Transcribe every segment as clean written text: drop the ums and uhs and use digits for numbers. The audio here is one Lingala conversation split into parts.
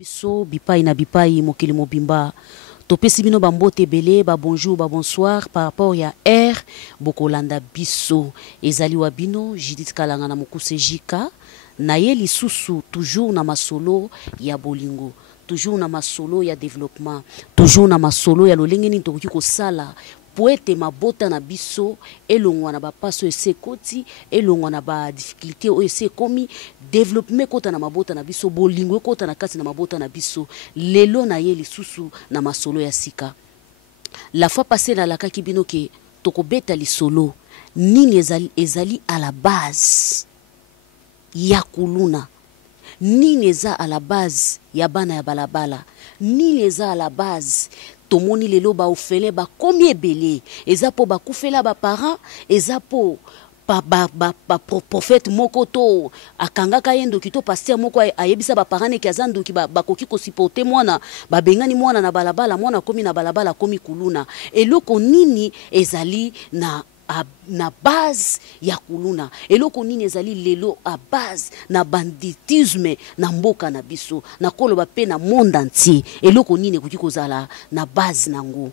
Biso bipai na bipai mokili mobimba topesi bino bambote belé ba bonjour ba bonsoir par rapport ya air bokolanda biso ezali wa bino Judith Kalanga na mokuse jika na ye lisusu toujours na masolo ya bolingo, toujours na masolo ya développement, toujours na masolo ya lolenge nini tokoki kosala poete mabota na biso elongwa na bapaso ese koti elongwa na ba difficulté o ese komi développement kota na mabota na biso bolingo kota na kati na mabota na biso lelo na ye lisusu na masolo ya sika. La fois passée na lakaki bino ke tokobeta lisolo nini ezali à la base ya kuluna, nini eza à la base ya bana ya balabala, nini eza à la base tomoni lelo ba ofele ba komi ebele eza po ba kufela ba parents eza po prophète moko to akangaka yendo kito pasteur moko ayebisa ba parents ki azandu ki ba koki ko supporter mwana ba bengani mwana na balabala mwana komi na balabala komi kuluna eloko nini ezali na base ya kuluna eloko nini ezali lelo a base na banditisme na mboka na biso na koloba pe na monde entier eloko nini kuki kozala na base nango.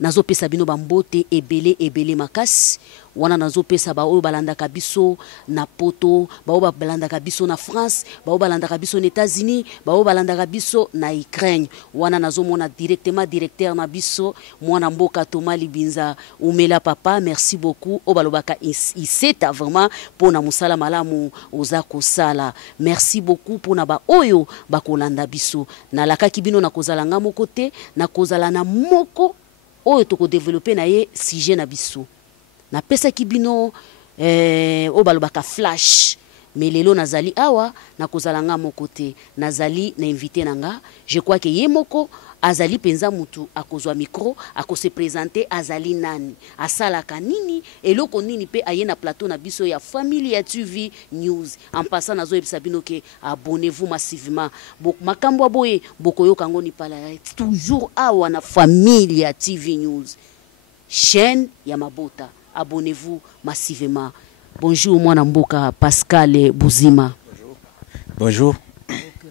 Nazo pesa bino bambote ebele makasi wana nazo pesa ba oyo balandaka biso na poto ba oyo balandaka biso na France ba oyo balandaka biso na États-Unis ba oyo balandaka biso na Ukraine wana nazo mona directement directeur na biso mwana mboka Thomas Libinza umela papa merci beaucoup o balobaka iseta vraiment pona musala malamu oza kosala merci beaucoup pona ba oyo bakolanda biso na lakaki bino na kozala nga moko te na kozala na moko oyo toko développer na ye sujet na biso na pesa ki bino o balobaka flash mais lelo nazali awa na kozala nga moko te nazali na invité nanga je crois que ye moko azali penza mutu akozwa micro akose présenter azali nani asalaka nini eloko nini pe aye na plateau na biso ya Familia TV News en passant nazo ebisa bino ke abonnez-vous massivement makambo aboye bokoyoka ngoni pala toujours awa na Familia TV News chaîne ya mabota abonnez-vous massivement. Bonjour mwana mboka Pascal Buzima. Bonjour.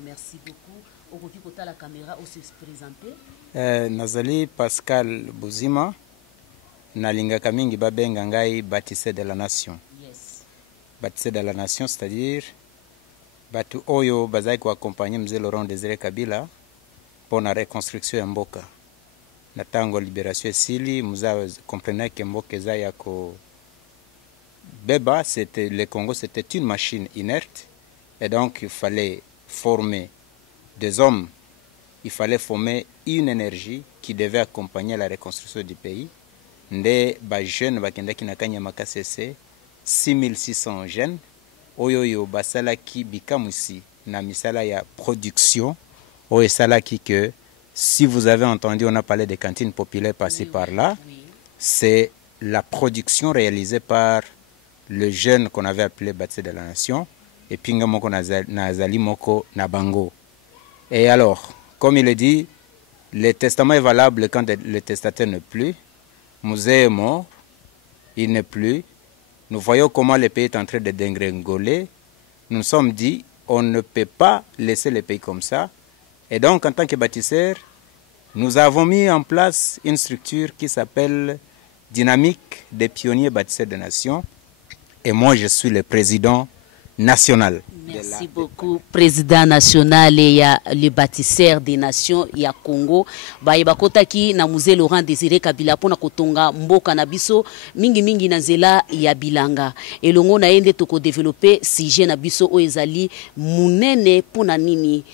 Merci beaucoup. Au côté la caméra aussi se présenter. Nazali Pascal Buzima. Nalingaka mingi babenga ngai baptisé de la nation. Yes. Baptisé de la nation, c'est-à-dire batu oyo bazai ko accompagner mzee Laurent Désiré Kabila pour la reconstruction ya mboka. Na tango libération sili muza comprenait que mboka za yako Beba, c'était le Congo, c'était une machine inerte et donc il fallait former des hommes, il fallait former une énergie qui devait accompagner la reconstruction du pays. Nde ba jeunes bakendaki na kanya makasese 6600 jeunes oyoyo basala ki bikamusi na misala ya production oyo sala ki que si vous avez entendu on a parlé des cantines populaires passées par là, c'est la production réalisée par le jeune qu'on avait appelé baptisé de la nation, et puis Nazali Moko Nabango. Et alors, comme il est dit, le testament est valable quand le testataire n'est plus. Musée est mort, il n'est plus. Nous voyons comment le pays est en train de dégringoler. Nous nous sommes dit, on ne peut pas laisser le pays comme ça. Et donc, en tant que bâtisseur, nous avons mis en place une structure qui s'appelle Dynamique des pionniers bâtisseurs de nation. Et moi, je suis le président national. Merci beaucoup, président national et le bâtisseur des nations ya Congo. Bakota ki na musée Laurent Désiré Kabila pona kotonga mboka na biso mingi na nzela ya bilanga. Elongo na yende toko développer sujet na biso o ezali munene pona nini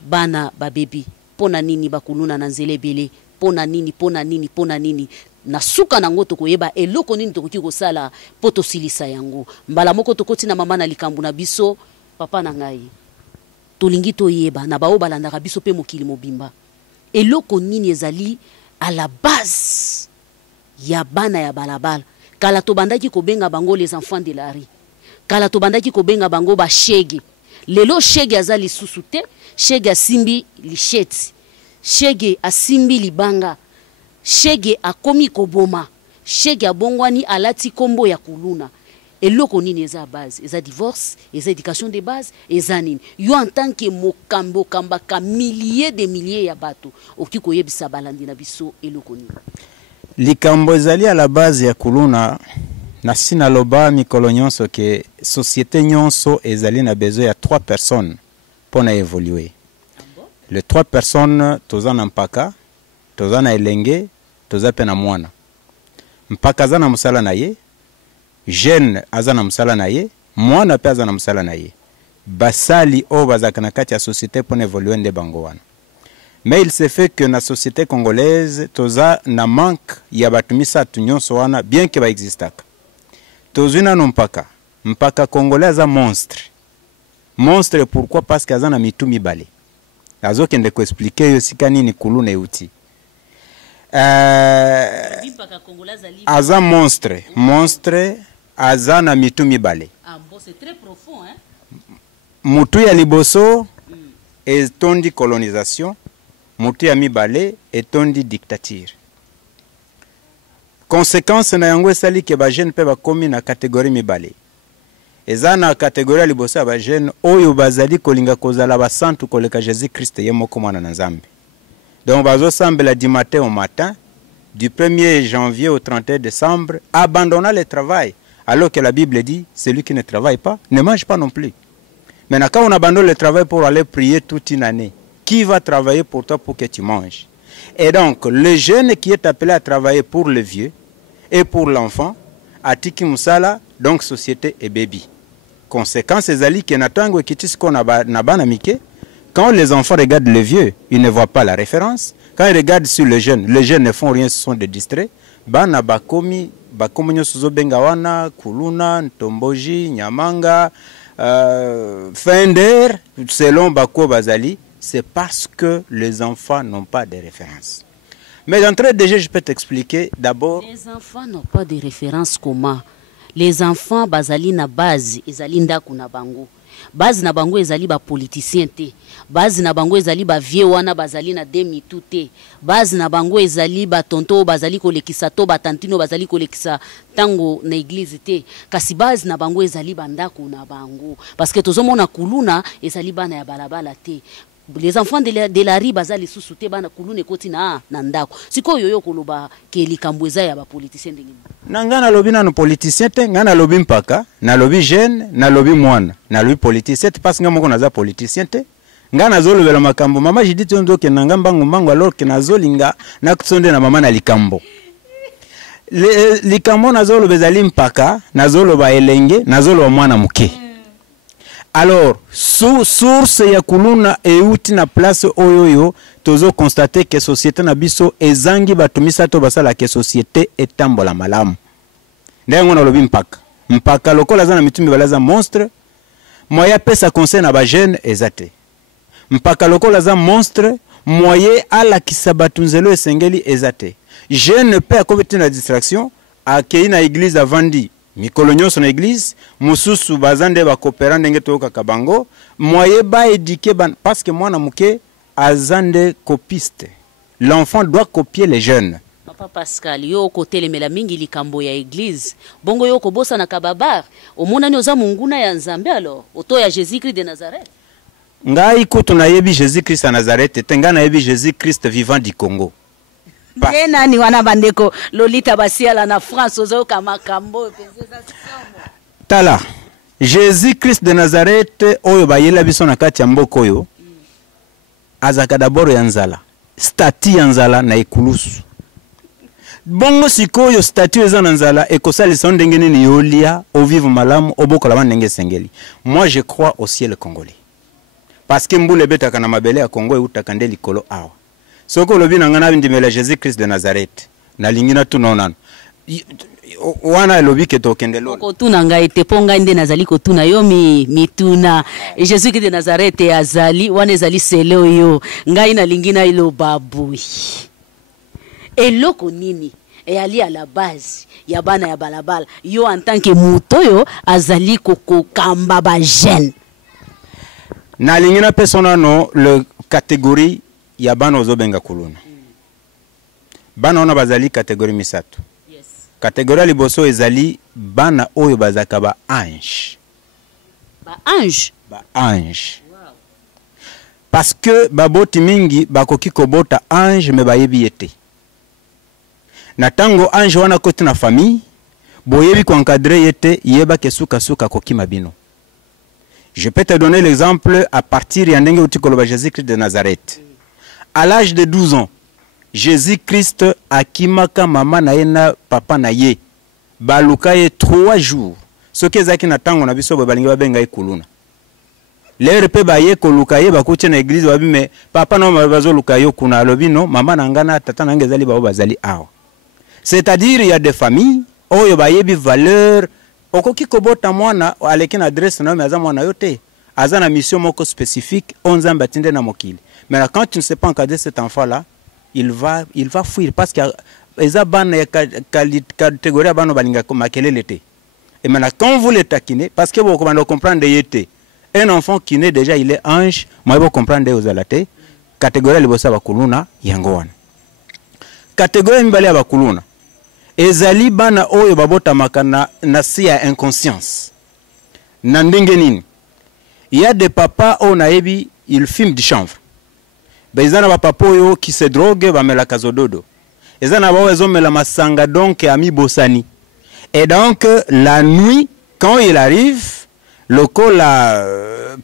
bana babebi pona nini bakuluna na nzela ebele pona nini na suka nango tokoyeba eloko nini tokoki kosala poto silisa yango mbala moko tokoti na mama na likambu na biso papa na ngai tolingi toyeba na bao balandaka biso pe mokili mobimba eloko nini ezali à la base ya bana ya balabala kala tobandaki kobenga bango les enfants de la rue kala tobandaki kobenga bango ba shege lelo shege azali susute shege asimbi lisheti shege asimbi libanga shege akomi koboma shege abongwani alati kombo ya kuluna eloko nini eza base eza divorce eza éducation de base eza nini yo en tant que mokambo kambaka milliers de milliers ya bato oki koyebisa balandi na biso eloko nini likambo ezali à la base ya kuluna na sina loba mikolo nyonso ke société nyonso ezali na besoin ya 3 personnes pour na évoluer. Les 3 personnes toza na mpaka, toza na elenge, toza pe na mwana. Mpaka aza na musala na ye, jeune aza na musala na ye, mwana pe aza na musala na ye. Basali o bazaka na kati ya société pour na évoluer nde bango wana. Mais il se fait que na société congolaise toza na manque ya batu misatu nyonso wana bien que ba existaka. Tozuna no mpaka. Mpaka congolais aza monstre. Monstre pourquoi? Parce que aza na mitu mibale. Azo kende ko expliquer yo sika nini kuluna euti. Aza monstre. Monstre aza na mitu mibale. Ah bon, c'est très profond hein. Mutu ya liboso etondi colonisation. Mutu ya mibale etondi dictature. Conséquence na yango esali ke ba jeune pe ba komi na catégorie mibale. Eza na catégorie ya liboso ya ba jeune oyo bazali kolinga kozala ba santu koleka Jésus Christ ye moko mwana na Nzambe. Donc bazo sambela du matin au matin, du 1er janvier au 31 décembre, abandonnant le travail, alors que la Bible dit celui qui ne travaille pas ne mange pas non plus. Maintenant quand on abandonne le travail pour aller prier toute une année, qui va travailler pour toi pour que tu manges? Et donc, le jeune qui est appelé à travailler pour le vieux et pour l'enfant, à Tiki Moussala, donc société et baby. Conséquence, c'est Ali qui n'attend que quand les enfants regardent le vieux, ils ne voient pas la référence. Quand ils regardent sur le jeune ne font rien, ce sont des distraits. Bana bakomi, bakomi suzo bengawana, kuluna, ntomboji, nyamanga, fender, selon Bako Bazali. C'est parce que les enfants n'ont pas de référence. Mais d'entrée de jeu, je peux t'expliquer d'abord. Les enfants n'ont pas de référence comment? Les enfants bazali na base ezali ndaku na bango. Base na bango ezali ba politicien te. Base na bango ezali ba vieux wana bazali na demi tout. Base na bango ezali ba tonto bazali kolekisa to ba tantino bazali kolekisa tango na église te. Kasi base na bango ezali bandaku na bango. Parce que tozomona kuluna ezali bana ya balabala te. Les enfants de la rue bazali sous-souté bana kulune koti na ndako. Siko yoyo koloba ke likambweza ya ba politicien ndengini. Nangana lobi na no politicien te, ngana lobi mpaka, na lobi jeune, na lobi mwana, na lobi politicien te parce ngamo konaza politicien te. Ngana zolo bela makambo mama jiditi onzo ke nangamba ngumbango alors ke nazolinga na kutsonde na mama na likambo. Likambo na zolo bezali mpaka, na zolo ba elenge, na zolo mwana muke. Alors, source ya kuluna euti na place oyoyo, tozo constater que société na biso ezangi batumisa to basala ke société etambola malamu. Ndengo na lobi mpaka. Mpaka lokola za na mitumi balaza monstre, moya pesa conseil na ba jeune ezate. Mpaka lokola za monstre, moye ala kisabatunzelo esengeli ezate. Jeune pe akobeti na distraction, akei na église avandi. Mikolo nyonso na église, mususu bazande ba coopérant ndenge toka kabango, moye ba éduquer parce que mwana muke azande copiste. L'enfant doit copier les jeunes. Papa Pascal, yo kotelemela mingi likambo ya église. Bongo yo kobosa na kababar. Omona ni oza munguna ya Nzambe alors. Oto ya Jésus-Christ de Nazareth. Ngai kutu na yebi Jésus-Christ à Nazareth, tenga na yebi Jésus-Christ vivant du Congo. Nena ni wana bandeko Lolita Basiala na France ozo kama kambo Tala Jésus-Christ de Nazareth oyo bayela biso na kati ya mboko oyo azaka d'abord ya nzala stati ya nzala na ekulusu bongo sikoyo stati eza na nzala ekosalisa ndenge nini yolia ovive malamu obokola bandenge sengeli. Moi je crois au ciel congolais parce que mbule betaka na mabele ya Congo eutaka nde likolo awa. Soko lobi na ngana ndimela Jésus-Christ de Nazareth na lingina tunonana wana lobi ke tokende lo ko tuna ngai te ponga nde nazali ko tuna yo mituna Jésus-Christ de Nazareth azali wana ezali selo yo ngai na lingina ilo babu eloko nini ali à la base ya bana ya balabala yo en tant que muto yo azali ko kamba ba jeune na lingina persona no le catégorie ya bana ozobenga kuluna. Bana ona bazali catégorie misatu. Yes. Catégorie ya liboso ezali bana oyo bazaka ba ange. Ba ange. Ba ange. Parce que baboti mingi bakoki kobota ange me bayebi yete. Na tango ange wana koti na famille, boyebi ko encadrer yete yeba ke suka suka koki mabino. Je peux te donner l'exemple à partir ya ndenge uti koloba Jésus-Christ de Nazareth. À l'âge de 12 ans, Jésus-Christ akimaka mama na ye na papa na ye. Baluka ye 3 jours. Soki ezaki na tango na biso balingi babenga ye kuluna. Lere pe baye koluka ye bakuti na église babi me papa na bazo luka yo kuna alobi no mama na ngana tata na ngezali ba bazali awa. C'est-à-dire il y a des familles oyo bayebi valeur okoki kobota mwana aleki na adresse na mais aza mwana yote. Aza na mission moko spécifique onza mbatinde na mokili. Mais là, quand tu ne sais pas encadrer cet enfant là, il va fuir parce que eza bana ya catégorie bana balinga makelele te. Et maintenant quand vous les taquinez parce que vous commencez à comprendre yete. Un enfant qui naît déjà, il est ange. Moi, je comprendre aux alatés. Catégorie de bossa bakuluna yangoan. Catégorie mbali bakuluna. Ezali bana oyo babota makana na sia inconscience. Nandingenini. Il y a des papas on aebi ils fument du chanvre. Bezana ba papa oyo qui se drogue ba mela kazododo. Ezana ba oyo mela masanga donc ami bosani. Et donc la nuit quand il arrive le la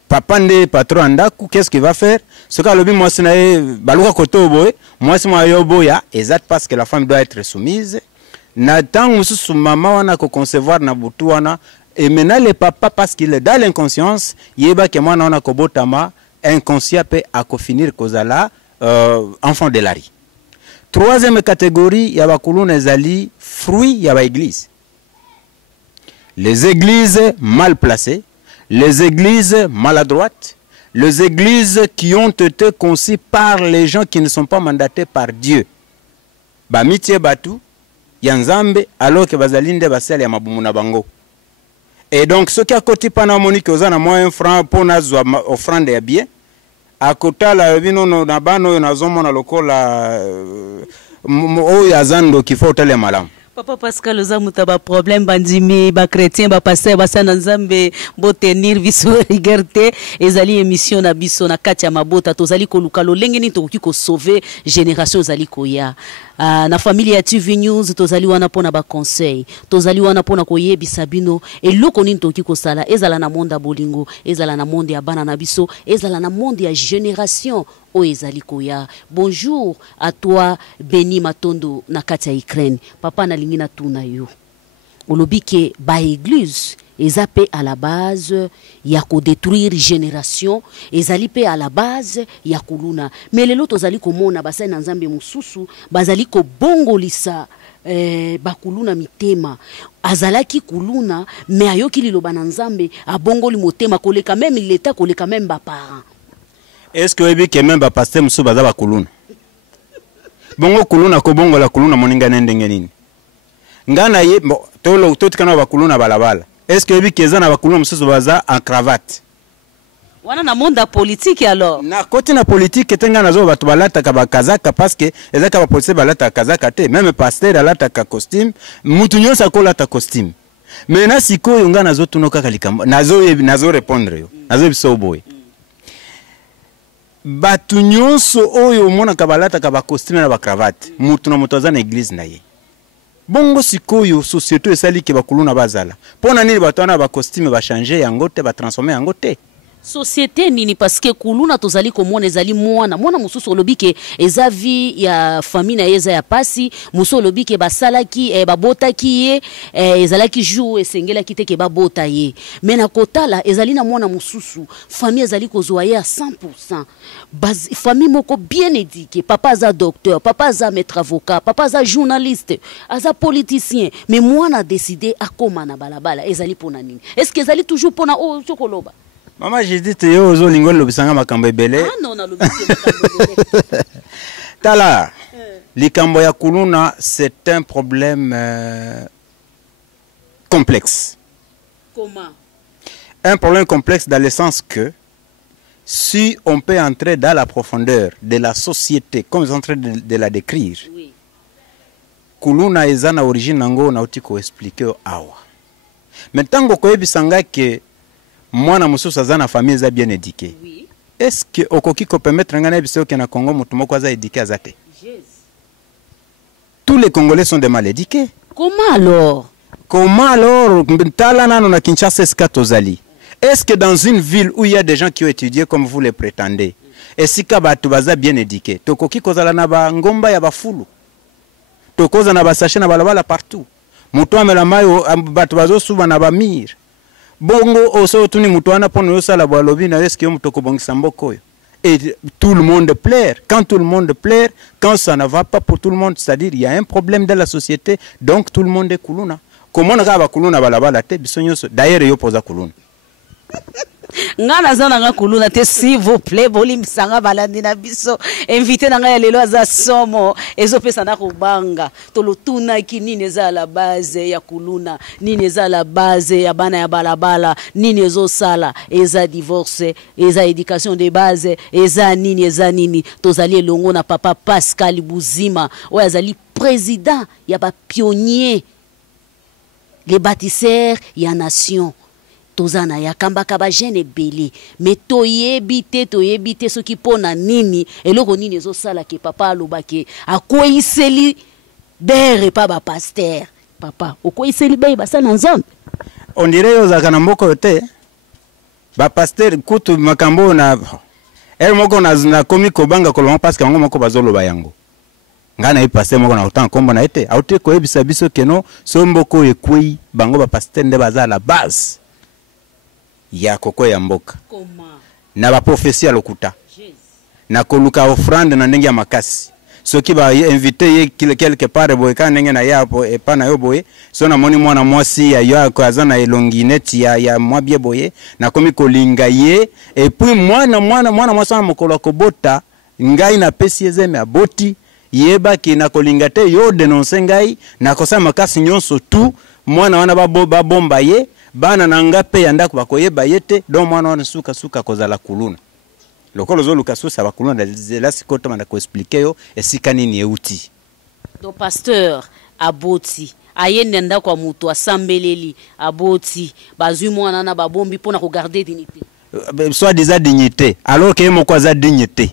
papa de patron andaku, qu'est-ce qu'il va faire? Ce cas lobi moi c'est baluka koto boy, moi c'est moi yoboya, exact parce que la femme doit être soumise. Natang mususu mama wana ko concevoir na butu wana et maintenant le papa parce qu'il est dans l'inconscience, yeba ke mwana wana ko botama inconscient peut à finir kozala enfant de la rue. Troisième catégorie ya bakuluna ezali fruit ya ba église. Les églises mal placées, les églises maladroites, les églises qui ont été conçues par les gens qui ne sont pas mandatés par Dieu. Bamitie batu, yanzambe, alors que bazalinde basel ya mabumuna bango. Et donc, ce qui a côté panamonique, aux ana moins franc pour nazwa offrande ya bien, à côté la vino na bano na zomo na lokola o yazando qui faut tele malam. Papa Pascal ozamuta ba problème bandimi ba chrétien ba pasteur ba sana nzambe bo tenir viso rigerte ezali émission na biso na kati ya mabota tozali koluka lolenge ni tokoki ko sauver génération zali koya na famille ya TV News tozali wana pona ba conseil tozali wana pona koyebisa bino eloko nini tokoki kosala ezala na monde ya bolingo ezala na monde ya bana na biso ezala na monde ya génération o ezali koya. Bonjour à toi Beni Matondo na kati ya Ukraine. Papa na lingina tuna yo. Olobi ke ba église ezape à la base ya ko détruire génération ezali pe à la base ya kuluna. Mais lelo tozali komona basai na nzambe mususu bazali ko bongolisa bakuluna mitema azalaki kuluna mais ayoki liloba na nzambe abongoli motema koleka même l'état koleka même ba parents. Est-ce que vous avez même pasteur musu baza ba kuluna? Bongo kuluna ko bongo la kuluna moninga ndenge nini? Ngana ye tolo totikana ba kuluna balabala. Est-ce que vous avez na ba kuluna musu baza en cravate? Wana na monde politique alors. Na côté na politique tenga nazo batu balata ka bakazaka parce que ezaka ba police balata kazaka te, même pasteur alata ka costume, mutu nyosa ko lata costume. Mais na sikoyo ngana zo tunoka kalikamba. Nazo répondre yo. Nazo biso boy. Batu nyonso oyo mona kabalata ka ba costume na ba cravate mutu na mutoza na église na ye bongo sikoyo société esali ke bakuluna bazala pona nini batu na ba costume ba changer yango te ba transformer yango te société nini parce que kuluna tozali komona ezali mwana mususu olobike ezavi ya famille na yeza ya pasi mususu olobike basalaki babotaki ye ezalaki jour esengela kite ke babota ye mena kotala ezali na mwana mususu famille ezali kozwa ye à 100% famille moko bien éduquée papa za docteur papa za maître avocat papa za journaliste aza politicien mais mwana a décidé akoma na balabala ezali pona nini est-ce que ezali toujours pona o chokoloba. Maman, j'ai dit que tu as lingol lobisanga makambe belé. Ah non, on a lobisanga makambe belé. Tala, likambo ya kuluna, c'est un problème complexe. Comment? Un problème complexe dans le sens que si on peut entrer dans la profondeur de la société, comme je suis en train de la décrire, oui. kuluna eza na origine nango na uti ko expliquer awa. Mais tango ko yebisanga ke mwana mususu aza na famille eza bien éduquée. Oui. Est-ce que okoki ko permettre ngana biso ke na Congo mutu moko aza éduqué azate? Tous les Congolais sont des mal éduqués. Comment alors? Comment alors Talana na Kinshasa Tozali? Est-ce que dans une ville où il y a des gens qui ont étudié comme vous les prétendez, et si kabatu baza bien éduqué, tokoki kozala na ba ngomba ya bafulu, tokoza na ba sachet na balabala partout, mutu amela mayo batu bazo suba na ba mir, bongo oso tuni mutu ana pono yo sala balobi na est-ce que yo mutoko bongisa mboko yo? Et tout le monde plaire. Quand tout le monde plaire, quand ça ne va pas pour tout le monde, c'est-à-dire il y a un problème dans la société, donc tout le monde est kuluna. Comment on va kuluna balabala te bisonyoso? D'ailleurs yo posa kuluna. Ngana zana nga kuluna te, s'il vous plaît, bolim sanga balandi na biso invité na nga ya lelo aza somo ezo pesa na kubanga tolo tuna ki nini eza la base ya kuluna, nini eza la base ya bana ya balabala, nini ezo sala, eza divorce, eza éducation de base, eza nini tozali elongo na papa Pascal Buzima oyo azali président ya ba pionnier les bâtisseurs ya nation. Tozana ya kambaka ba jeune belé mais toyebite soki pona nini eloko nini ezo sala ke papa alobake akoiseli bere pa ba pasteur papa okoiseli bere basala nzambe on dirait yo zaka na mboko yote ba pasteur kutu makambo na el moko na komi kobanga koloma parce que ngo moko bazoloba yango ngana ipase moko na autant kombo na ete auté ko ebisa biso keno so mboko ekwei bango ba pasteur nde bazala la base ya koko ya mboka. Comment? Na ba prophétie lokuta. Na koluka offrande na ndenge ya makasi. Soki ba invité ye quelque part boye ka ndenge na yapo e pa na yo boye so na moni mwana mwasi ya yo ko azana elongineti ya mwabie boye na komi kolinga ye et puis mwana mwasi na mokolo kobota ngai na pesi ezeme aboti yeba ki na kolinga te yo denoncer ngai na kosa makasi nyonso tu mwana wana ba bomba ye bana nanga pe yanda ko bakoyeba yete do mwana wana suka kozala kuluna lokolo zo lukaso sa bakuluna la sikota manda ko expliquer yo esika nini euti do pasteur aboti ayende nda kwa mutu asambeleli aboti bazui mwana na babombi pona ko garder dignité soit déjà dignité alors que moko za dignité.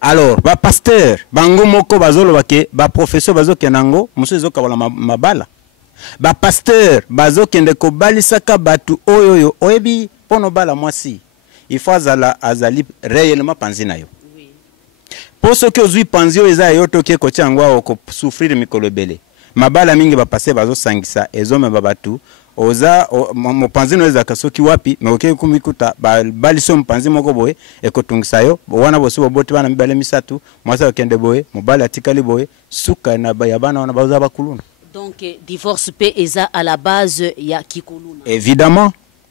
Alors ba pasteur bango moko bazolo bake ba professeur bazokenango muso ezokabala mabala ba pasteur bazokende ko balisaka batu oyoyo oyebi pono bala mwasi il faut azali réellement panzi na yo. Oui. Pour ce que ozui panzi eza yo toke ko tiangwa ko souffrir mikolo belé mabala mingi ba passer bazo sangisa ezome babatu oza mo panzi no eza kasoki wapi mais oke kumikuta baliso mpanzi moko boye ekotungisa yo wana bosi boboti bana mibale misatu mwasa okende boye mobala atikali boye suka na ya bana wana baza bakuluna. Donc divorce pe eza à la base ya kikuluna.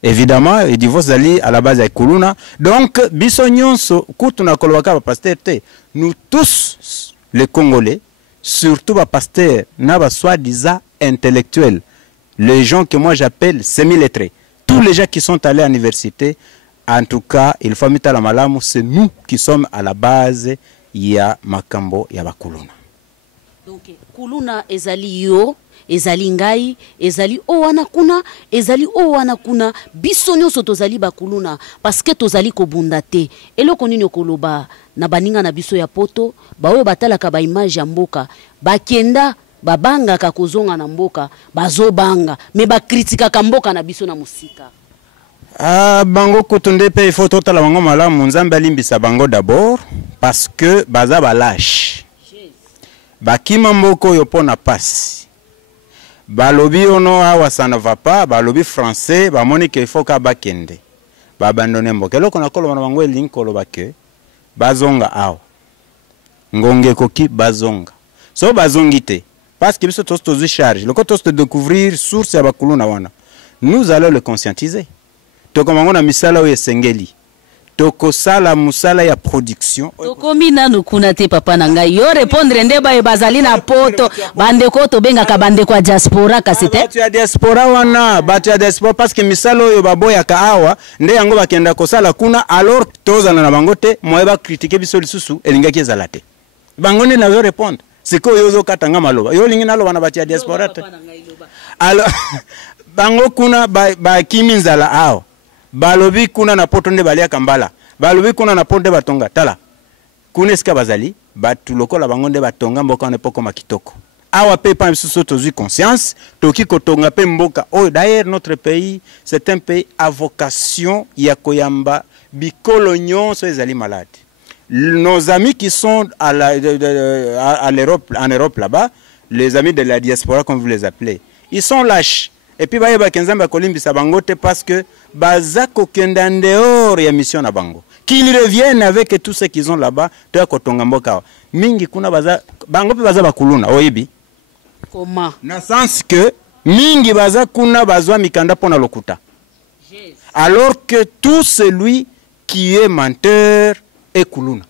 Évidemment, et divorce ali à la base ya kuluna. Donc biso nyonso kutu na kolwaka ba pasteur te. Nous tous les Congolais, surtout ba pasteur na ba soi-disant intellectuels, les gens que moi j'appelle semi-lettrés, tous les gens qui sont allés à l'université, en tout cas, il faut mettre la malamu, c'est nous qui sommes à la base ya makambo ya ba kuluna. Donc kuluna ezali yo, ezali ngai, ezali o wana kuna, ezali o wana kuna, biso nyonso tozali bakuluna parce que tozali kobunda te. Eloko nini okoloba na baninga na biso ya poto, baoyo batalaka ba image ya mboka, bakenda babanga ka kozonga na mboka, bazobanga, me bakritika ka mboka na biso na musika. Bango kutunde pe il faut totala bango malamu nzambe alimbisa bango d'abord parce que baza balash. Bakima mboko yo pona pasi. Balobi ono awa ça ne va pas, balobi français, ba moni que il faut ka bakende. Ba abandonner mboka. Eloko na kolo na bango elingi koloba ke bazonga awa. Ngonge koki bazonga. So bazongi te parce que biso tos tozi charge. Loko tos de découvrir source ya bakuluna wana. Nous allons le conscientiser. Toko mango na misala oyo esengeli. Toko sala musala ya production. Toko mina nukuna te papa nanga. Yo répondre ndeba e bazali na poto. Bandeko to benga ka bandeko a diaspora kasete. Batu ya diaspora wana. Batu ya diaspora parce que misala oyo baboya ka awa. Nde yango bakenda kosala kuna. Alors toza na bango te. Moeba critiquer biso lisusu. Elinga ki ezala te. Bango nde na yo répondre. siko yozo katanga maloba yo lingi naloba na batia diaspora te alors bango kuna ba kiminzala ao balobi kuna na poto nde balia kambala balobi kuna na poto batonga tala kuna eska bazali batu lokola bango nde batonga mboka ne poko makitoko awa pe pa msusu tozui conscience toki kotonga pe mboka oh d'ailleurs notre pays c'est un pays à vocation ya koyamba bikolonyon so ezali malade. Nos amis qui sont à l'Europe, en Europe là-bas, les amis de la diaspora comme vous les appelez, ils sont lâches. Et puis ba kenzamba kolimbisa bango te parce que bazako kenda dehors ya mission na bango. Qu'ils reviennent avec tout ce qu'ils ont là-bas, to kotonga mboka. Mingi kuna baza bango pe baza bakuluna oyibi. Comment? Na sens que mingi baza kuna bazwa mikanda pona lokuta. Alors que tout celui qui est menteur et kuluna.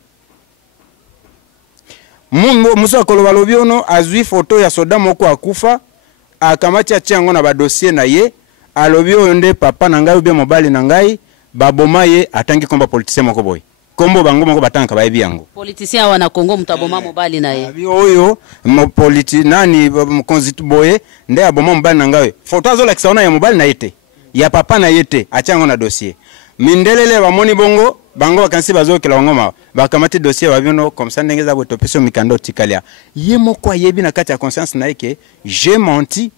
Musa koloba lobi ono azwi photo ya soda moko akufa akamati achiango na ba dossier na ye alobi onde papa na ngai obi mobali na ngai baboma ye atangi komba politicien moko boy kombo bango moko batanka bayebi yango politicien wana Kongo mutaboma mobali na ye abi oyo mo politi nani konzitu boye nde aboma mobali na ngai photo azo lakisa ona ya mobali na yete ya papa na yete achiango na dossier mindelele bamoni bongo bango bakansi bazokela bango ma bakamati dossier babino comme ça ndenge za botopesio mikando tikalia ye moko ayebi na kati ya conscience na yeke j'ai menti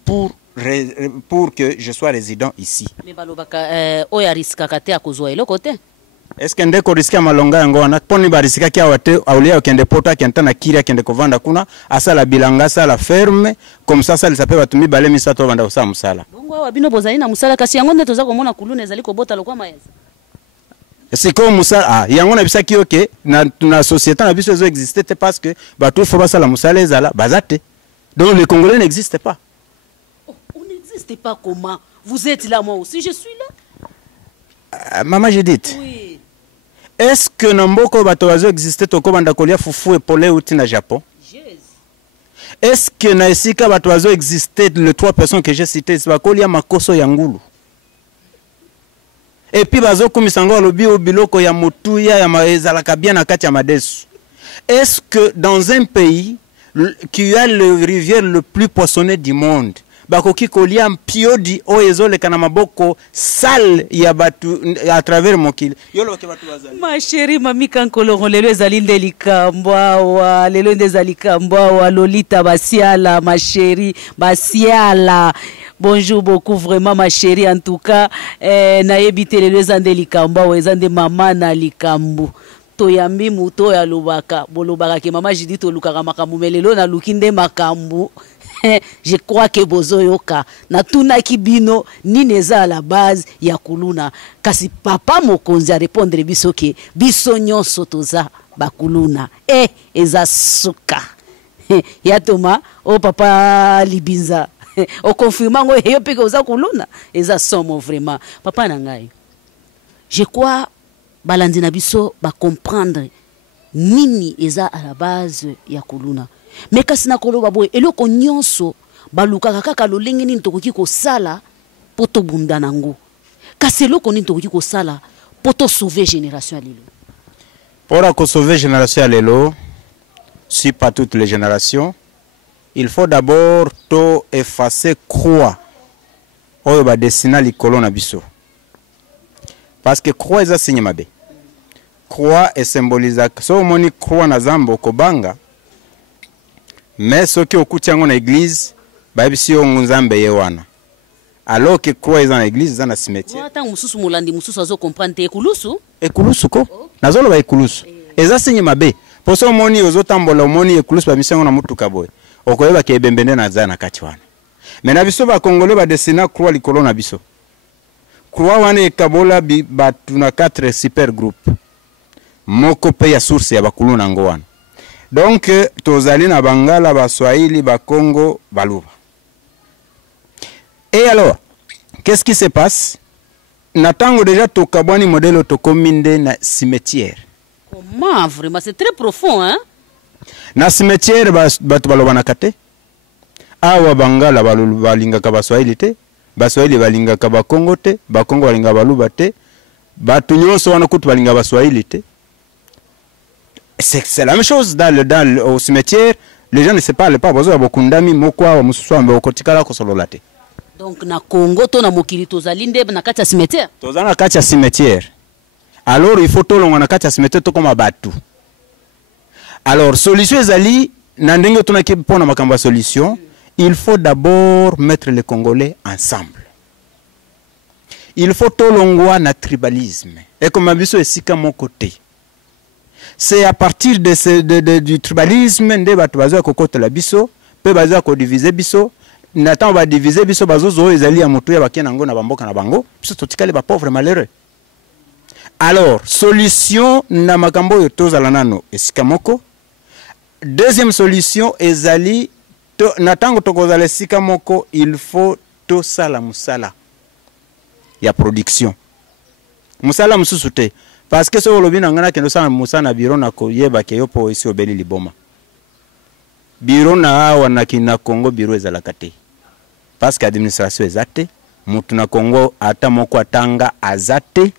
pour que je sois résident ici. Mais balobaka oya riska kate akozwa eloko te. Est-ce que ndeko riska malonga yango wana poni ba riska kia wate aulia okende pota kenta na kiria kende kovanda kuna asala bilanga sala ferme comme ça ça sape batumi bale misato vanda usa musala. Bongo wa bino bozali na musala kasi yango nde toza komona kuluna ezali kobota lokwa maeza. C'est comme musala yango na bisaki oke na société na biso zo existait parce que batou faut basala musala ezala bazate. Donc les Congolais n'existent pas. N'existe pas comment? Vous êtes là, moi aussi, je suis là. Maman, j'ai dit. Oui. Est-ce que Namboko Batoazo existait au Komanda Kolia Fufu et Polé Outi na Japon? Est-ce que Naisika Batoazo existait les 3 personnes que j'ai citées? Bakolia Makoso Yangulu. Et puis Bazo Kumisango Alobi Obiloko ya Motuya ya Maezalaka bien na kati ya Madesu. Est-ce que dans un pays qui a le rivière le plus poissonné du monde, bakoki kolia mpiodi oyezo le kana maboko sale ya batu à travers mokili yolo ke batu bazali ma chérie mami kankolo lelo ezali nde likambwa wa lelo nde ezali likambwa wa Lolita Basiala ma chérie Basiala. Bonjour beaucoup vraiment ma chérie en tout cas na yebite lelo ezande likambwa wa ezande mama na likambu toyambi muto ya lobaka bolobaka ke mama jidi to lukaka makambu melelo na lukinde makambu. Je crois que bozoyoka na tuna kibino ni neza à la base ya kuluna kasi papa mokonzi a répondre biso ke biso nyonso toza bakuluna eza suka ya toma o papa libinza o confirma ngo yo peke oza kuluna eza somo vraiment papa na ngai je crois balandi na biso ba comprendre nini eza à la base ya kuluna. Mais kasi na koloba boye eloko nyonso balukaka kaka lolenge nini tokoki kosala poto bunda nango kasi eloko nini tokoki kosala poto sauver génération ya lelo pour sauver génération ya lelo si pas toutes les générations il faut d'abord to effacer croix oyo ba dessina likolo na biso parce que croix eza signe mabe croix e symbolise so moni croix na zambo kobanga. Mais ce qui okuti yango na église babisi yo nzambe ye wana alors que croix dans l'église dans la cimetière wata mususu mulandi mususu azo comprendre ekulusu ko nazolo ba ekulusu eza signe mabe poso moni ozotambola moni ekulusu babisi yango na mutuka boy okoyeba ke bembende na zana kati wana mais na biso ba congolais ba dessiner croix likolo na biso croix wana ekabola batu na 4 super groupe moko pe ya source ya bakulu na ngo wana. Donc, tozali na Bangala, Baswahili, Bakongo, Baluba. Et alors, qu'est-ce qui se passe? Natango déjà tokabwani modèle tokominde na cimetière. Comment vraiment? C'est très profond, hein? Na cimetière, batu baloba na kate. Awa Bangala balinga ka Baswahili te. Baswahili balinga ka Bakongo te. Bakongo balinga Baluba te. Batu nyonso wana kutu balinga Baswahili te. C'est la même chose au cimetière. Les gens ne se parlent pas. Bazo abokundami mokwa wa mususu mbe okotikala ko solola te. Donc na Congo to na mokili tozali nde na kati ya cimetière. Tozana na kati ya cimetière. Alors il faut tolonga na kati ya cimetière to koma batu. Alors solution ezali na ndenge tunaki pona makamba solution, il faut d'abord mettre les Congolais ensemble. Il faut tolongwa na tribalisme. Et comme biso esika mon côté. C'est à partir de du tribalisme nde batu bazo kokota la biso, pe bazo ko diviser biso. N'attend va diviser biso bazozo ezali ya moto ya bakena ngo na bamboka na bango biso totikale ba pauvre malheureux. Alors solution na makambo yo tozala nano esika moko. Deuxième solution ezali to natango tokozala esika moko, il faut to sala musala ya production musala mususu te parce que so lobi na ngana kendo sa musala na biro na ko yeba ke yopo isi obeli liboma biro na awa na kina Congo biro ezalaka te parce que administration ezate mutu na Congo ata moko atanga azate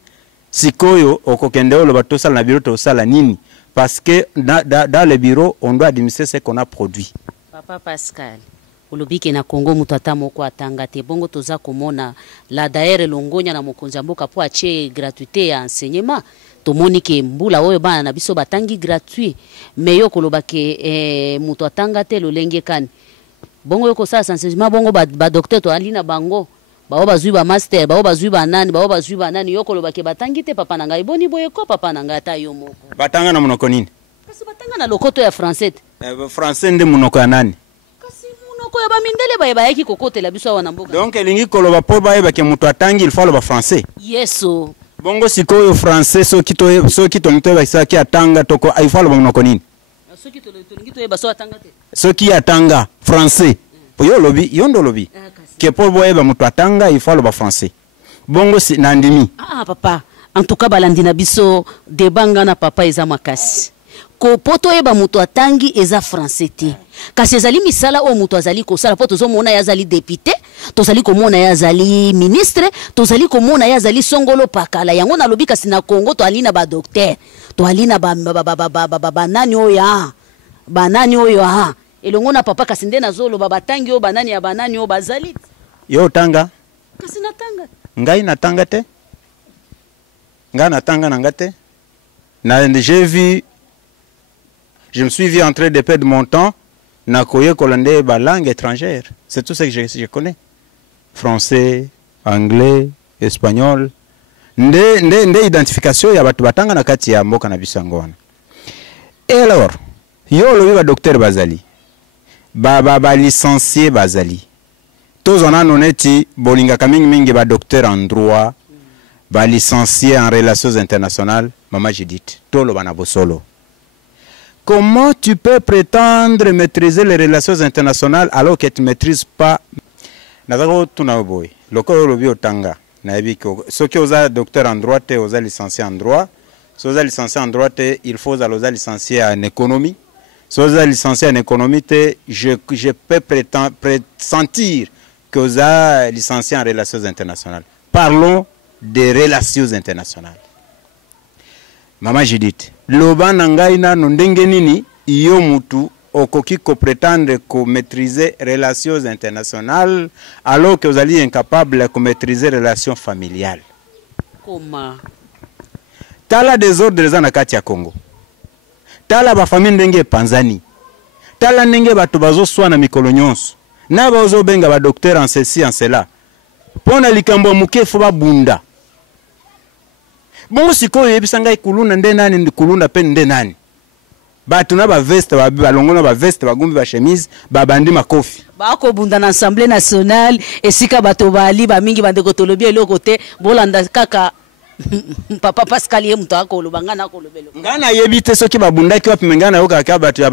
sikoyo okokende olo bato sala na biro to sala nini parce que dans le bureau on doit administrer ce qu'on a produit. Papa Pascal olobike na Congo mutu ata moko atanga te bongo toza komona la daire longonya na mokonzi mboka po ache gratuité ya enseignement tomoni ke mbula oyo bana na biso batangi gratuit mais yo kolobake mutu atanga te lolenge kani bongo yoko sala enseignement bongo ba docteur to alina bango bao bazui ba master bao bazui ba nani yoko lobake batangi te papa nanga iboni boyeko papa nanga ata yo moko batanga na monoko nini kasi batanga na lokoto ya français français nde monoko ya nani kasi monoko ya ba mindele ba yaki kokotela biso wana mboka donc elingi koloba po ba ke mutu atangi il faut le français yeso bongo sikoyo français soki to nito ba saki atanga toko il faut le monoko nini soki to lingi to ba so atanga te soki atanga français yo lobi yondo lobi que pour boyeba mutu atanga il faut le français bongo si nandimi papa en tout cas balandina biso de banga na papa eza makasi ko poto eba mutu atangi eza français te kasi ezali misala o mutu azali ko sala poto zo mona yazali député tozali ko mona yazali ministre tozali ko mona yazali songolo pakala yango na lobi kasi na Congo to alina ba docteur to alina ba nani oyo elongo na papa kasi nde nazolo batangi o banani ya banani o bazali yo tanga kasi natanga ngai natanga te ngai natanga na ngate na je me suis vu en train de perdre mon temps na koye kolande ba langue étrangère, c'est tout ce que je connais, français, anglais, espagnol, nde identification ya batu batanga na kati ya mboka na bisango wana. Et alors yo lobi ba docteur bazali ba licencié bazali tozona noneti bolinga mingi ba docteur en droit ba licencié en relations internationales mama Judith tolo bana bosolo. Comment tu peux prétendre maîtriser les relations internationales alors que tu ne maîtrises pas nazako tunaboy loko lobi otanga na ebiko soki oza docteur en droit te oza licencié en droit si oza licencié en droit te il faut oza licencié en économie. Si vous êtes licencié en économie, je peux pressentir que vous êtes licencié en relations internationales. Parlons des relations internationales. Maman Judith, loba nangaina nondenge nini iyo mutu okoki ko prétendre ko maîtriser relations internationales alors que vous allez incapable de maîtriser relations familiales. Comment? Tala désordre za na kati ya Congo. Tala ba famille ndenge panzani. Tala ndenge bato bazo swana mikolo nyonso. Na bazo benga ba docteur en ceci en cela. Pona likambo muke fo ba bunda. Bongo sikoyo yebisa ngai kuluna nde nani kuluna pe nde nani. Bato na ba veste ba balongo na ba veste ba gumbi ba chemise ba bandi makofi. Ba ko bunda na Assemblée nationale esika bato bali ba mingi bande ko tolobi eloko te bolanda kaka Papa Pascal ye muto akolo bangana kolobelo ngana yebite soki babundaki wapi mengana yoka ka batu ya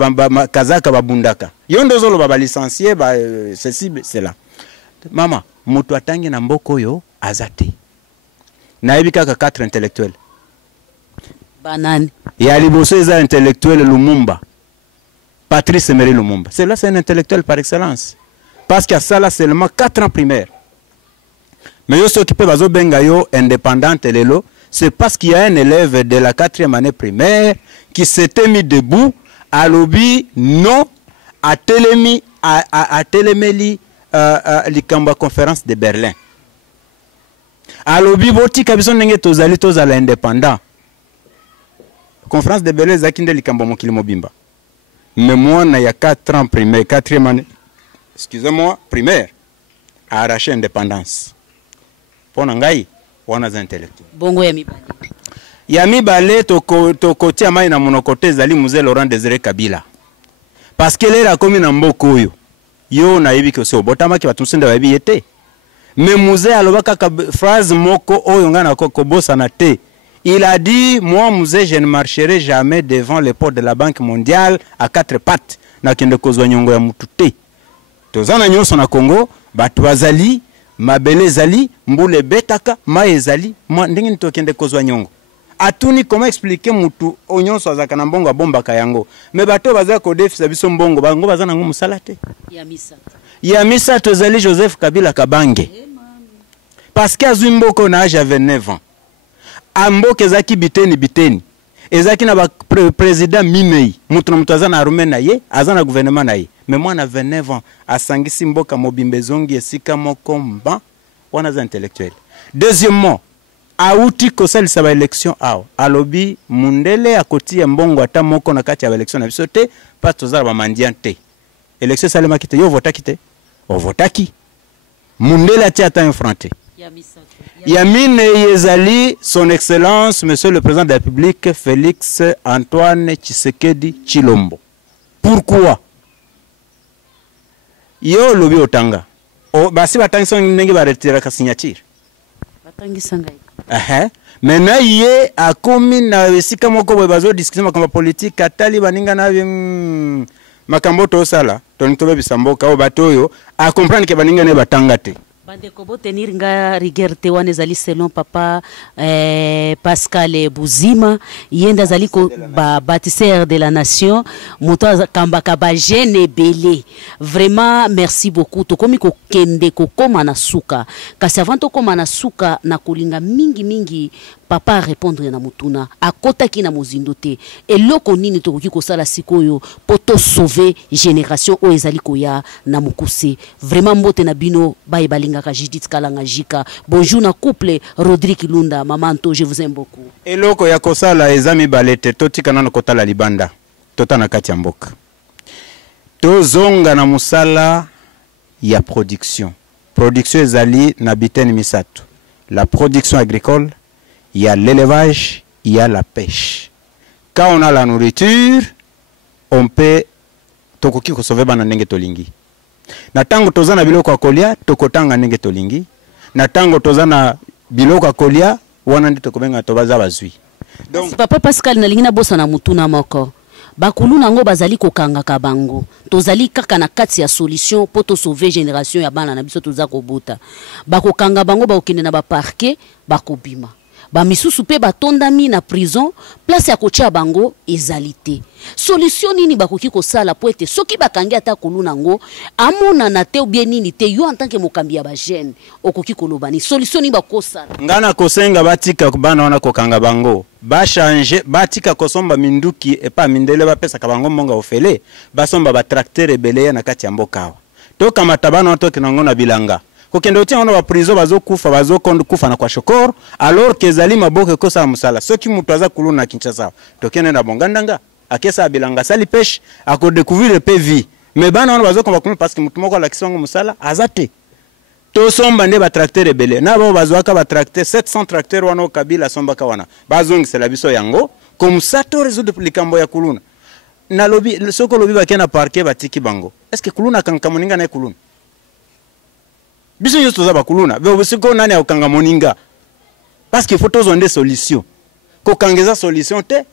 kazaka babundaka yondo zolo baba licencié ba ceci cela mama muto atangi na mboko yo azate na yebika ka 4 intellectuels banani ya liboso eza intellectuel Lumumba Patrice Emery Lumumba c'est là c'est un intellectuel par excellence parce qu'il y a ça là seulement 4 ans primaire. Mais yo ceux qui peuvent bazo benga yo indépendante lelo, c'est parce qu'il y a un élève de la 4e année primaire qui s'était mis debout à lobby non atelemeli likambo ya conférence de Berlin. Alobi botika biso ndenge tozali tozala indépendant. Conférence de Berlin ezaki nde likambo mokili mobimba. Mais moi na ya 4 ans primaire, 4e année, excusez-moi, primaire, a arraché indépendance. Pona ngai wana za intellectuel. Bongo ya mibale. Ya mibale tokotia mai na monokote ezali Mzee Laurent Désiré Kabila. Parce que lera komi na mboko oyo. Yo na yebi ko so botamaki batusende bayebi yete. Mais Mzee alobaka phrase moko oyo ngana ko bossa na te. Il a dit, moi, Mzee, je ne marcherai jamais devant les portes de la Banque mondiale à 4 pattes. Na kende kozwa nyongo ya mutute. Tozana nyonso na Congo, batu bazali, mabele zali, mbule betaka, maye zali, ndenge nito kende kozwa nyongo. Atuni comment expliquer mutu onyonso azaka na mbongo abombaka yango. Me bato bazaka ko defisa biso mbongo, bango bazana ngo musalate. Ya misa tozali Joseph Kabila Kabange. Parce que azwi mboko na âge à 29 ans. Amboke ezaki biteni ezaki na ba président Minei mutu na mutu azana arume na ye azana gouvernement na ye mais moi na 29 ans asangisi mboka mobimbe zongi esika moko mba wana za intellectuel. Deuxièmement, auti kosalisa ba élection awa alobi mundele akoti ya mbongo ata moko na kati ya élection na biso te pa tozala ba mandian te élection salema kite yo votaki te o votaki mundele ati ata enfronté. Yamine Yezali, son excellence, monsieur le président de la République, Félix Antoine Tshisekedi Tshilombo. Pourquoi? Yo lobi otanga. O basi batangisa ndenge ba retira ka signature. Batangisa ngai. Maintenant ye akomi na esika moko boye bazo discuter makambo politique atali baninga na makambo to sala. Tonitobe bisamboka o batoyo a comprendre ke baninga ne batanga te. Bandeko botenir nga rigueur te wana ezali selon papa Pascal Buzima yenda zali ko bâtisseur de la nation moto kambaka ba jeune belé. Vraiment merci beaucoup tokomi ko kende ko koma na suka kasi avant to koma na suka na kolinga mingi papa répondre na mutuna akotaki na mozindo te eloko nini tokoki kosala sikoyo poto sauver génération o ezali koya na mukuse. Vraiment mbote na bino baye balingaka Judith Kalanga Jika. Bonjour na couple Rodrigue Lunda mamanto, je vous aime beaucoup. Eloko ya kosala ezami balete totika na kotala libanda tota na kati ya mboka tozonga na musala ya production ezali na biteni misato: la production agricole, il y a l'élevage, il y a la pêche. Quand on a la nourriture, on peut tokoki ko sauver bana ndenge tolingi. Na tango tozana biloko akolia tokotanga ndenge tolingi. Na tango tozana biloko akolia wana ndi tokobenga tobaza bazwi. Donc papa Pascal na lingina bosa na mutuna moko. Bakulu nango bazali kokanga ka bango. Tozali kaka na kati ya solution pour to sauver génération ya bana na biso toza kobota. Bakokanga bango bakokende na ba parquet bakobima. Ba misusu pe batondami na prison place ya kotia bango ezalité. Solution nini bakoki kosala po ete soki bakangi ata koluna ngo amona na te ou bien nini te yo en tant que mokambi ya ba jeune okoki kolobani solution ni bakosala ngana kosenga batika bana wana kokanga bango ba changer batika kosomba minduki e pa mindele ba pesa ka bango monga ofele basomba ba tracteur ebele na kati ya mboka to kama tabana to kinango na bilanga kokendo tia ona ba prison bazokufa bazokondu kufa na kwa shokoro alors que ezali maboke kosa musala soki mutu aza kuluna Kinshasa tokene na bongandanga akesa bilanga sali pêche ako découvrir le PV mais bana ona bazokomba kuluna parce que mutu moko la kisongo musala azate to somba nde ba tracteur ebele na ba bazwaka ba tracteur 700 tracteur wana Kabila somba ka wana bazongi la biso yango comme ça to résoudre likambo ya kuluna na lobi soko lobi bakena parquet batiki bango est-ce que kuluna kankamoninga na kuluna biso yoto za bakuluna be siko nani akanga moninga parce que faut tozonde solution ko kangeza solution te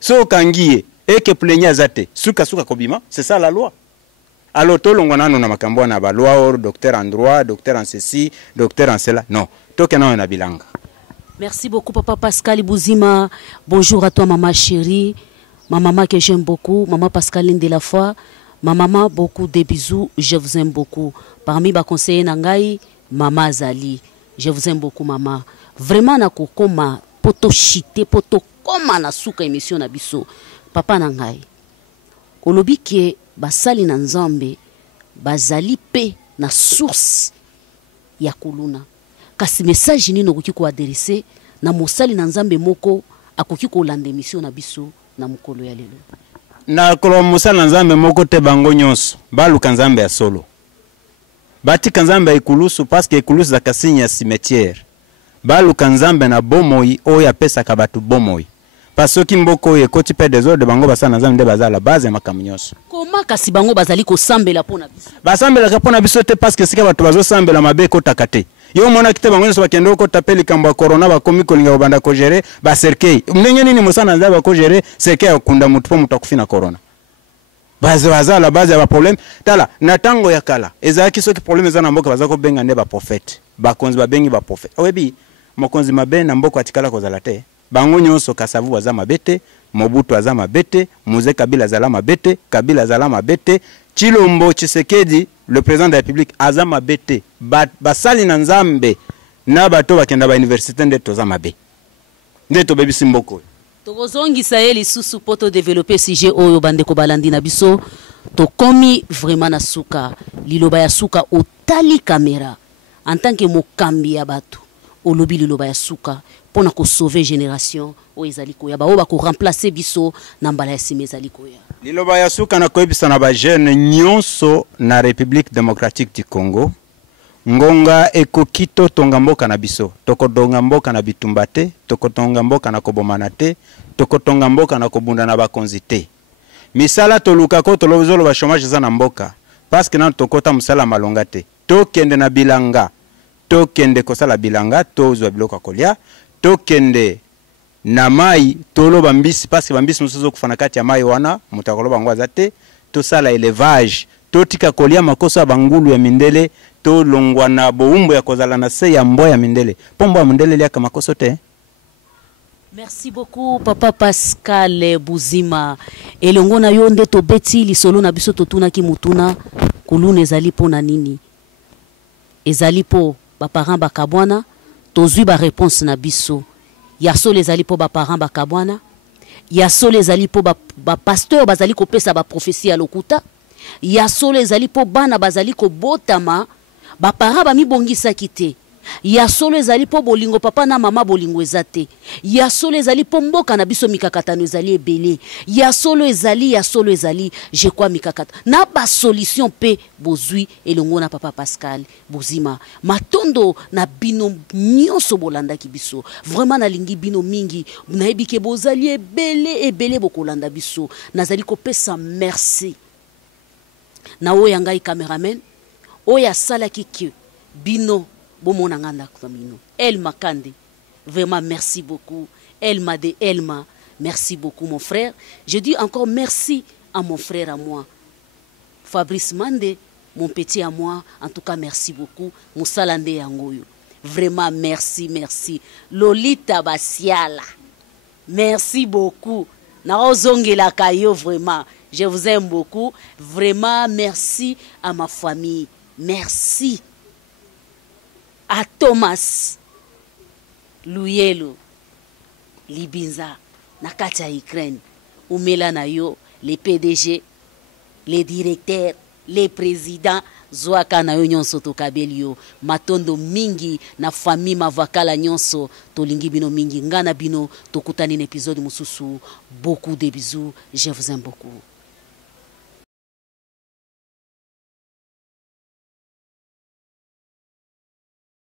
so kangiye et que plenya zate suka kobima c'est ça la loi. Alors tolongo nano na makambo na ba loi or docteur en droit docteur en ceci docteur en cela non tokena na bilanga. Merci beaucoup papa Pascal Buzima. Bonjour à toi maman chérie, ma maman que j'aime beaucoup, maman Pascaline de la foi. Ma maman, beaucoup de bisous, je vous aime beaucoup. Parmi les conseillers Nangai, maman Zali, je vous aime beaucoup maman. Vraiment na kokoma poto chité poto koma na suka émission na biso. Papa Nangai. olobi ke basali na nzambe bazali pe na source ya kuluna kasi message nini okoki koadresse na mosali na nzambe moko akoki kolanda émission na biso na mokolo ya lelo? Na kolo mosali na nzambe moko te bango nyonso baluka nzambe ya solo batika nzambe ya ikulusu parce que ikulusu za kasini ya cimetière baluka nzambe na bomoi oyo apesaka bato bomoi parce que mboko oyo ekoti pe désordre bango basala na nzambe nde bazala base ya makambo nyonso. Koma kasi bango bazali kosambela mpona biso? Basambelaka mpona biso te parce que sika bato bazosambela mabe ekotaka te. Yo mona kite bango nyonso bakende okota pe likambo ya corona bakomi kolinga kobanda kogere baserkei ndenge nini mosala na nzambe bakogere serkei akunda mutu po mutu akufi na corona bazala base ya baproblème tala na ntango ya kala ezalaki soki problème eza na mboka baza kobenga nde baprofete bakonzi babengi baprofete oyebi mokonzi mabe na mboka atikala kozala te bango nyonso Kasavu baza mabe te Mobutu aza mabe te Moïse Kabila azala mabe te Kabila azala mabe te Chilombo Tshisekedi le président de la République aza mabe te basali na nzambe na bato bakenda ba université nde toza mabe nde tobebisi mboko tokozongisa ye lisusu po to développer sujet oyo bandeko balandi na biso tokomi vraiment na suka liloba ya suka otali caméra en tant que mokambi ya bato olobi liloba ya suka pona ko sauver génération o ezali koya ba o ba ko remplacer biso na mbala ya sima ezali koya liloba ya suka na koyebisa na ba jeune nyonso na République démocratique du Congo ngonga ekokito tonga mboka na biso tokodonga mboka na bitumba te tokotonga mboka na kobomana te tokotonga mboka na kobunda na bakonzi te misala toluka ko tolozolo ba chômage za na mboka parce que na tokota musala malonga te tokende na bilanga tokende kosala bilanga tozwa biloko kolia tokende na mai toloba mbisi parce que bambisi musuzo kufana kati ya mai wana mutakoloba ngwaza te tosala élevage totika kolia makoso ya bangulu ya mindele to longwa na boumbo ya kozala na se ya mbo ya mindele pombo ya mindele liaka makoso te. Merci beaucoup Papa Pascal Buzima elongo na yo nde tobeti lisolo na biso totuna ki mutuna kuluna ezali pona nini ezali po ba parents bakabwana tozwi ba réponse na biso ya solo ezali po ba parents bakabwana ya solo ezali po ba pasteur bazali kopesa ba prophétie ya lokuta ya solo ezali po bana bazali kobotama ba parents ba mibongisaki te ya solo ezali po bolingo papa na mama bolingo ezate ya solo ezali po mboka na biso mikakatano ezali ebele ya solo ezali je crois mikakata na ba solution pe bozui elongo na Papa Pascal Buzima matondo na bino nyonso bolanda ki biso vraiment na lingi bino mingi na ebike bozali ebele bokolanda biso nazali kopesa merci na oya ngai cameraman oya sala ki bino Bomona nganda kamino Elma Kande vraiment merci beaucoup Elma de Elma merci beaucoup mon frère je dis encore merci à mon frère à moi Fabrice Mande mon petit à moi en tout cas merci beaucoup Moussalande Yangoyo vraiment merci Lolita Basiala merci beaucoup Naozongela Kayo vraiment je vous aime beaucoup vraiment merci à ma famille merci à Thomas Luyelo Libinza Nakacha Ukraine Umela na yo les PDG les directeurs les présidents Zwaka na yo nyonso tokabelio matondo mingi na famille mavakala nyonso tolingi bino mingi ngana bino tokutani na épisode mususu beaucoup de bisous je vous aime beaucoup.